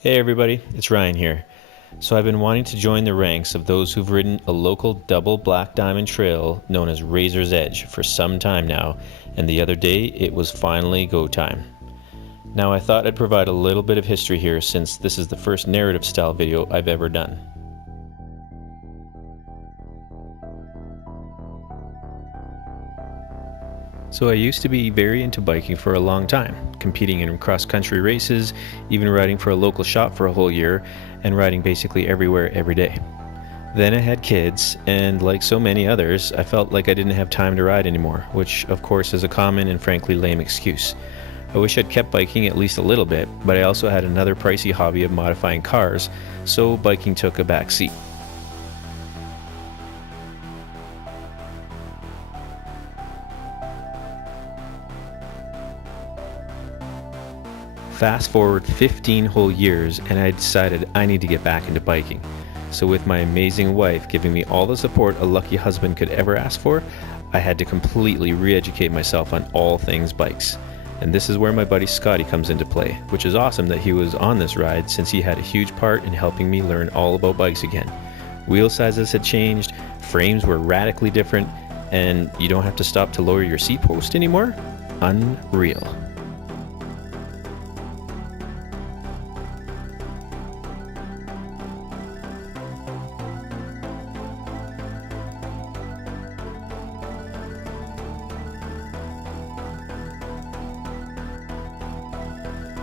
Hey everybody, it's Ryan here. So I've been wanting to join the ranks of those who've ridden a local double black diamond trail known as Razor's Edge for some time now, and the other day it was finally go time. Now I thought I'd provide a little bit of history here since this is the first narrative style video I've ever done. So I used to be very into biking for a long time, competing in cross-country races, even riding for a local shop for a whole year, and riding basically everywhere every day. Then I had kids, and like so many others, I felt like I didn't have time to ride anymore, which of course is a common and frankly lame excuse. I wish I'd kept biking at least a little bit, but I also had another pricey hobby of modifying cars, so biking took a back seat. Fast forward 15 whole years and I decided I need to get back into biking. So with my amazing wife giving me all the support a lucky husband could ever ask for, I had to completely re-educate myself on all things bikes. And this is where my buddy Scotty comes into play, which is awesome that he was on this ride since he had a huge part in helping me learn all about bikes again. Wheel sizes had changed, frames were radically different, and you don't have to stop to lower your seat post anymore? Unreal.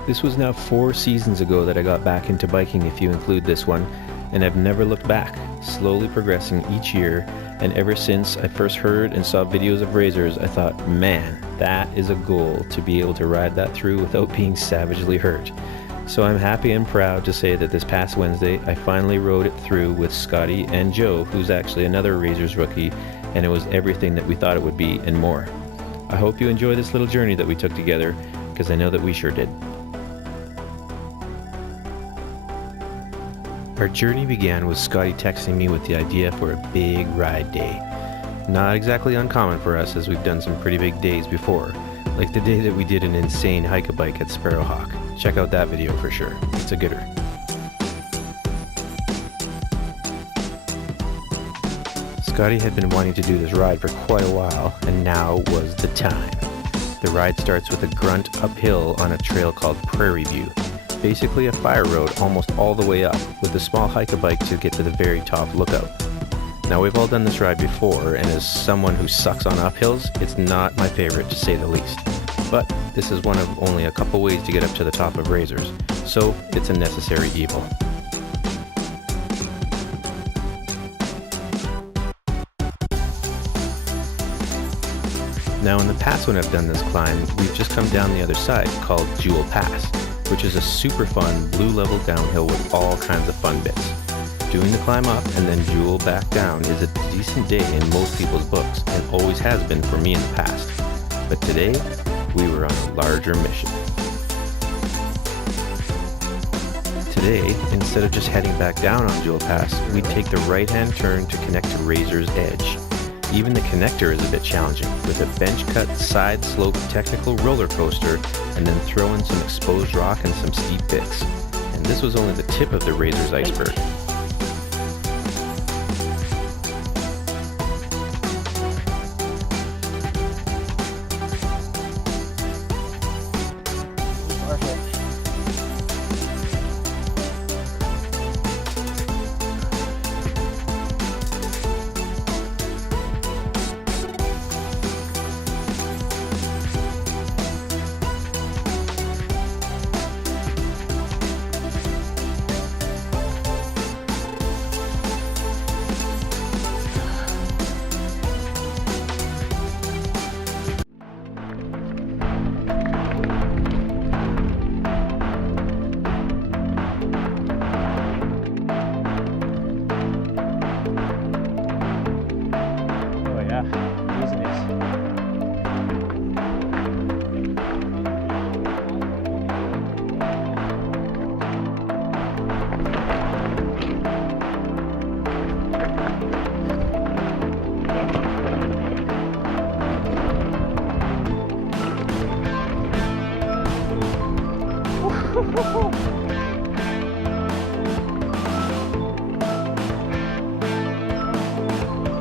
This was now 4 seasons ago that I got back into biking if you include this one, and I've never looked back, slowly progressing each year, and ever since I first heard and saw videos of Razors, I thought, man, that is a goal to be able to ride that through without being savagely hurt. So I'm happy and proud to say that this past Wednesday I finally rode it through with Scotty and Joe, who's actually another Razors rookie, and it was everything that we thought it would be and more. I hope you enjoy this little journey that we took together, because I know that we sure did. Our journey began with Scotty texting me with the idea for a big ride day. Not exactly uncommon for us as we've done some pretty big days before, like the day that we did an insane hike-a-bike at Sparrowhawk. Check out that video for sure, it's a gooder. Scotty had been wanting to do this ride for quite a while, and now was the time. The ride starts with a grunt uphill on a trail called Prairie View. Basically a fire road almost all the way up, with a small hike-a-bike to get to the very top lookout. Now we've all done this ride before, and as someone who sucks on uphills, it's not my favorite to say the least. But this is one of only a couple ways to get up to the top of Razors, so it's a necessary evil. Now in the past when I've done this climb, we've just come down the other side called Jewel Pass, which is a super fun blue level downhill with all kinds of fun bits. Doing the climb up and then Jewel back down is a decent day in most people's books and always has been for me in the past. But today, we were on a larger mission. Today, instead of just heading back down on Jewel Pass, we'd take the right-hand turn to connect to Razor's Edge. Even the connector is a bit challenging, with a bench-cut, side-slope technical roller coaster, and then throw in some exposed rock and some steep bits. And this was only the tip of the Razor's iceberg.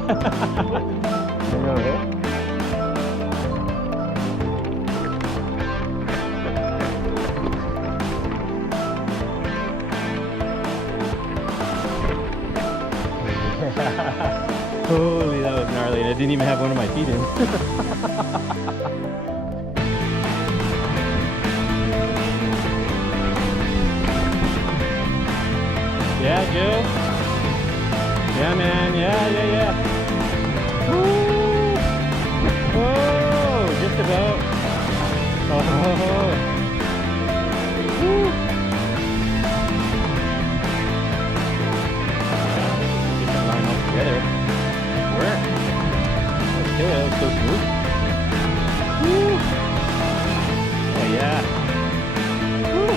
I know, eh? Holy, that was gnarly, and I didn't even have one of my feet in. Yeah, Joe? Yeah, man, yeah. Woo! Whoa, just about. Oh. Woo! Get that line all together. Where? Okay, that was so smooth. Woo! Oh yeah. Woo!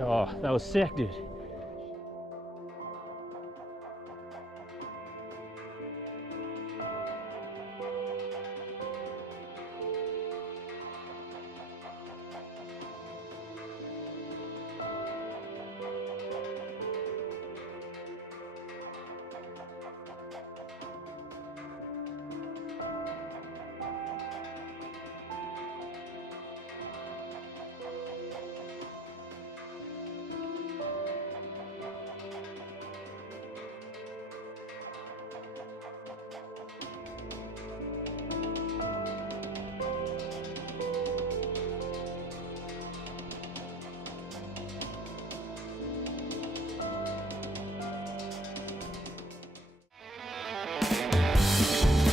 Oh, that was sick, dude.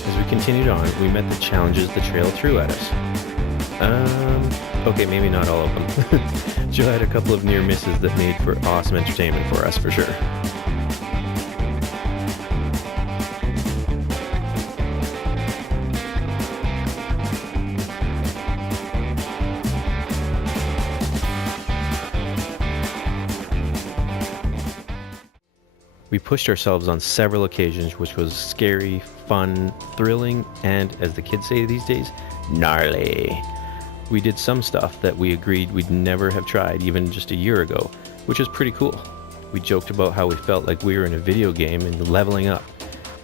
As we continued on, we met the challenges the trail threw at us. Okay, maybe not all of them. Joe had a couple of near misses that made for awesome entertainment for us, for sure. We pushed ourselves on several occasions, which was scary, fun, thrilling, and, as the kids say these days, gnarly. We did some stuff that we agreed we'd never have tried even just a year ago, which was pretty cool. We joked about how we felt like we were in a video game and leveling up.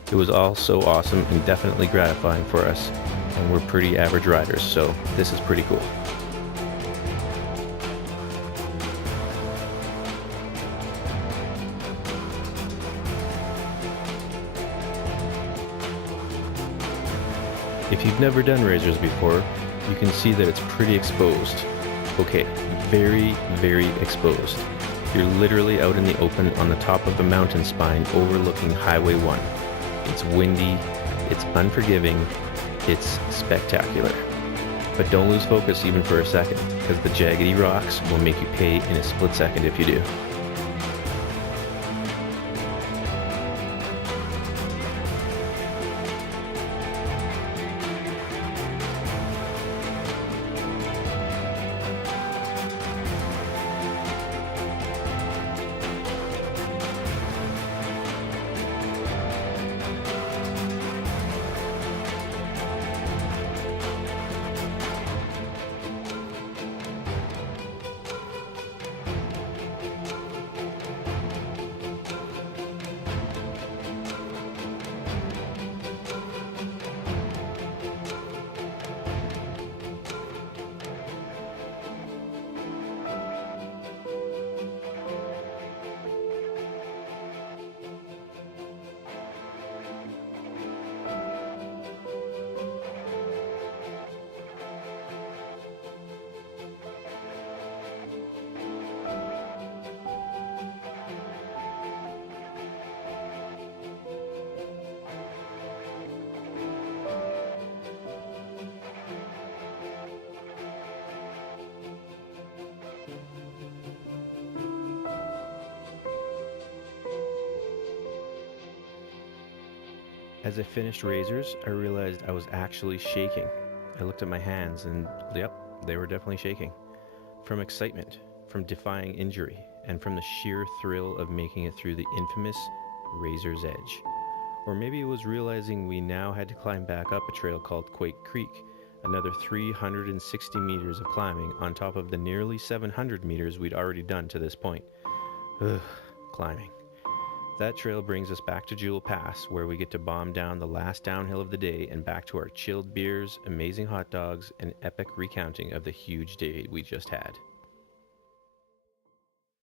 It was all so awesome and definitely gratifying for us, and we're pretty average riders, so this is pretty cool. If you've never done razors before, you can see that it's pretty exposed. Okay, very, very exposed. You're literally out in the open on the top of a mountain spine overlooking Highway 1. It's windy, it's unforgiving, it's spectacular. But don't lose focus even for a second, because the jaggedy rocks will make you pay in a split second if you do. As I finished razors, I realized I was actually shaking. I looked at my hands and, yep, they were definitely shaking. From excitement, from defying injury, and from the sheer thrill of making it through the infamous Razor's Edge. Or maybe it was realizing we now had to climb back up a trail called Quake Creek, another 360 meters of climbing on top of the nearly 700 meters we'd already done to this point. Ugh, climbing. That trail brings us back to Jewel Pass, where we get to bomb down the last downhill of the day and back to our chilled beers, amazing hot dogs, and epic recounting of the huge day we just had.